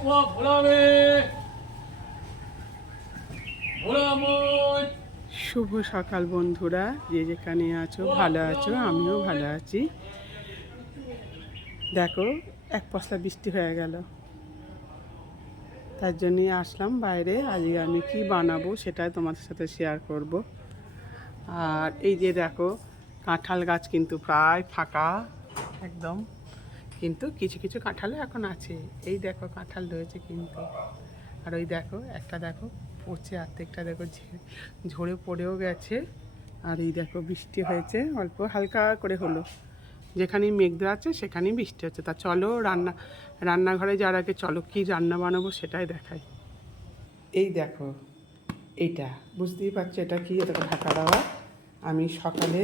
কুয়া ভোলাবে। শুভ সকাল বন্ধুরা যে যেখানে আছো ভালো আছো আমিও ভালো আছি। দেখো এক পশলা বৃষ্টি হয়ে গেল। তার জন্যই আসলাম বাইরে। আজকে আমি কি বানাবো সেটাই তোমাদের সাথে শেয়ার করব। আর এই যে দেখো কাঁঠাল গাছ কিন্তু প্রায় ফাঁকা একদম। কিন্তু কিছু কিছু কাঁঠালও এখন আছে। এই দেখো কাঁঠাল রয়েছে কিন্তু। আর ওই দেখো, একটা দেখো পচে, আর্ধেকটা দেখো ঝরে পড়েও গেছে। আর এই দেখো বৃষ্টি হয়েছে, অল্প হালকা করে হলো। যেখানেই মেঘ আছে, সেখানেই বৃষ্টি হচ্ছে। তা চলো রান্না, রান্নাঘরে যাওয়ার আগে চলো, কী রান্না বানাবো সেটাই দেখাই। এই দেখো এইটা বুঝতেই পারছ এটা কি? এটাকে ঢাকা দেওয়া। আমি সকালে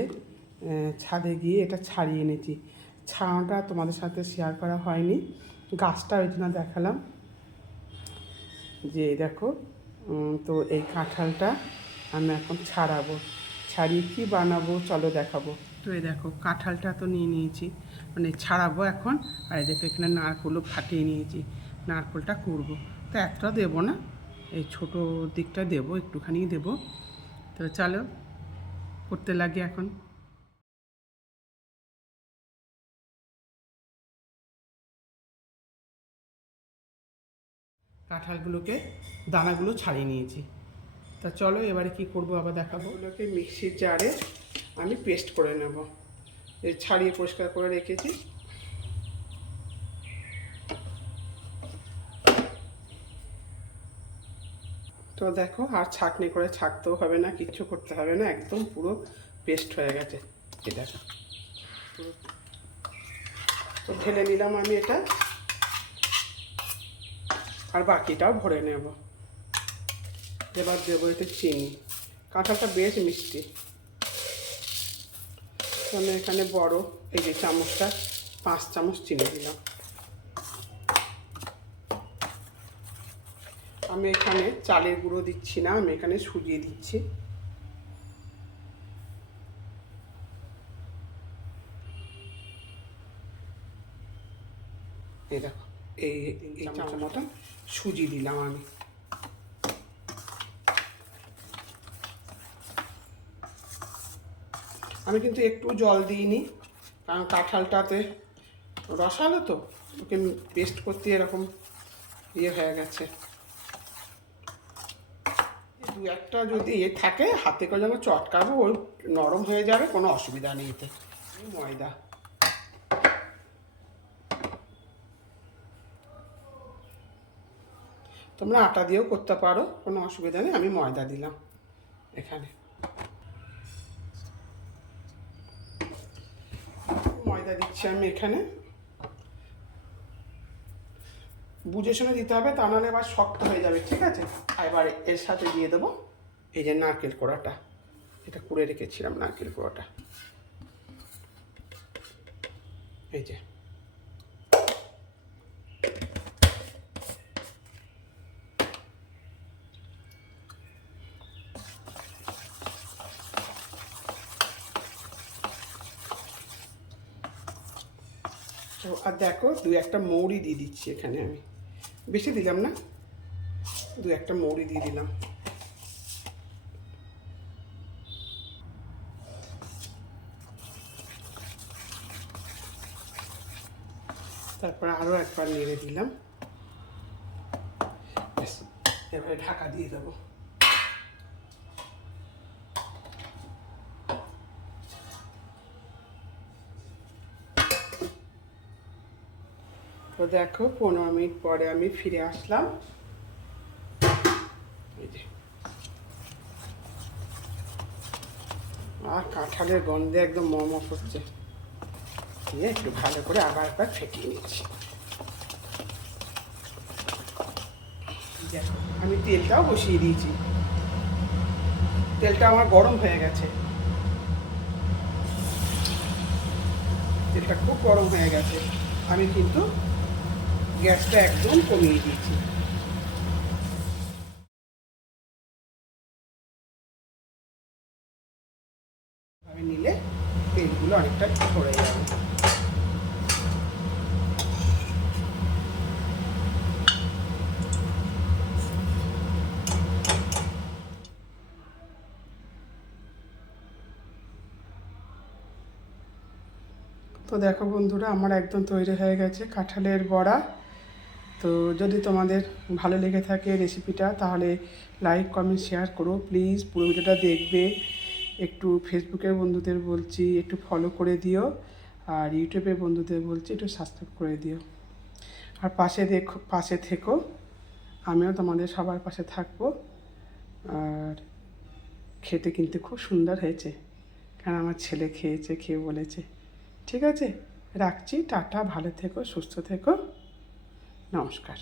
ছাদে গিয়ে এটা ছাড়িয়ে এনেছি। ছাওয়াটা তোমাদের সাথে শেয়ার করা হয়নি। গাছটা ওই জন্য দেখালাম। যে দেখো তো এই কাঁঠালটা আমি এখন ছাড়াবো। ছাড়িয়ে কি বানাবো চলো দেখাবো। তো এই দেখো, কাঁঠালটা তো নিয়ে নিয়েছি। মানে ছাড়াবো এখন। আর এই দেখো এখানে নারকোলও ফাটিয়ে নিয়েছি। নারকোলটা করব। তো একটা দেবো না, এই ছোটো দিকটা দেবো একটুখানি দেবো। তো চলো, করতে লাগে এখন। কাঁঠালগুলোকে দানাগুলো ছাড়িয়ে নিয়েছি। তা চলো এবারে কি করব আবার দেখাবো। ওগুলোকে মিক্সির জারে আমি পেস্ট করে নেব। এই ছাড়িয়ে পরিষ্কার করে রেখেছি। তো দেখো আর ছাঁকনি করে ছাঁকতেও হবে না কিচ্ছু করতে হবে না একদম পুরো পেস্ট হয়ে গেছে। এটা তো ঢেলে নিলাম আমি এটা। আর বাকিটাও ভরে নেব। এবার দেবো একটু চিনি। কাঁঠালটা বেশ মিষ্টি। আমি এখানে বড় এই যে চামচটা, পাঁচ চামচ চিনি দিলাম। আমি এখানে চালের গুঁড়ো দিচ্ছি না, আমি এখানে সুজিয়ে দিচ্ছি। এই দেখো। এই এই চামচ মতন সুজি দিলাম আমি। আমি কিন্তু একটু জল দিইনি কারণ কাঁঠালটাতে রসালো তো ওকে পেস্ট করতে এরকম ইয়ে হয়ে গেছে। দু একটা যদি ইয়ে থাকে হাতে করে যেন চটকাবো ওই নরম হয়ে যাবে কোনো অসুবিধা নেই এতে। ময়দা। তোমরা আটা দিয়েও করতে পারো, কোনো অসুবিধা নেই, আমি ময়দা দিলাম এখানে। ময়দা দিচ্ছি আমি এখানে। বুঝে শুনে দিতে হবে, তা নাহলে এবার শক্ত হয়ে যাবে, ঠিক আছে? এবার এর সাথে দিয়ে দেবো এই যে নারকেল কোড়াটা। এটা কুড়ে রেখেছিলাম নারকেল কোড়াটা। এই যে। তো আর দেখো, দু একটা মৌরি দিয়ে দিচ্ছি এখানে আমি। বেশি দিলাম না? দু একটা মৌরি দিয়ে দিলাম। তারপর আরও একবার নেড়ে দিলাম। এবারে ঢাকা দিয়ে দেবো। তো দেখো, পনেরো মিনিট পরে আমি ফিরে আসলাম। আর কাঁঠালের গন্ধে একদম মম করছে দিয়ে একটু ভালো করে আবার একবার ফেটিয়ে নিচ্ছি। দেখো, আমি তেলটাও বসিয়ে দিয়েছি। তেলটা আমার গরম হয়ে গেছে। তেলটা খুব গরম হয়ে গেছে। আমি কিন্তু গ্যাসটা একদম কমিয়ে দিয়েছি। নিলে তেলগুলো অনেকটা সরে যাবে। তো দেখো বন্ধুরা, আমার একদম তৈরি হয়ে গেছে কাঁঠালের বড়া। তো যদি তোমাদের ভালো লেগে থাকে রেসিপিটা তাহলে লাইক কমেন্ট শেয়ার করো প্লিজ পুরো ভিডিওটা দেখবে। একটু ফেসবুকের বন্ধুদের বলছি, একটু ফলো করে দিও। আর ইউটিউবের বন্ধুদের বলছি, একটু সাবস্ক্রাইব করে দিও। আর পাশে দেখো, পাশে থেকো। আমিও তোমাদের সবার পাশে থাকব। আর খেতে কিন্তু খুব সুন্দর হয়েছে। কারণ আমার ছেলে খেয়েছে, খেয়ে বলেছে। ঠিক আছে? রাখছি, টাটা, ভালো থেকো, সুস্থ থেকো। নমস্কার।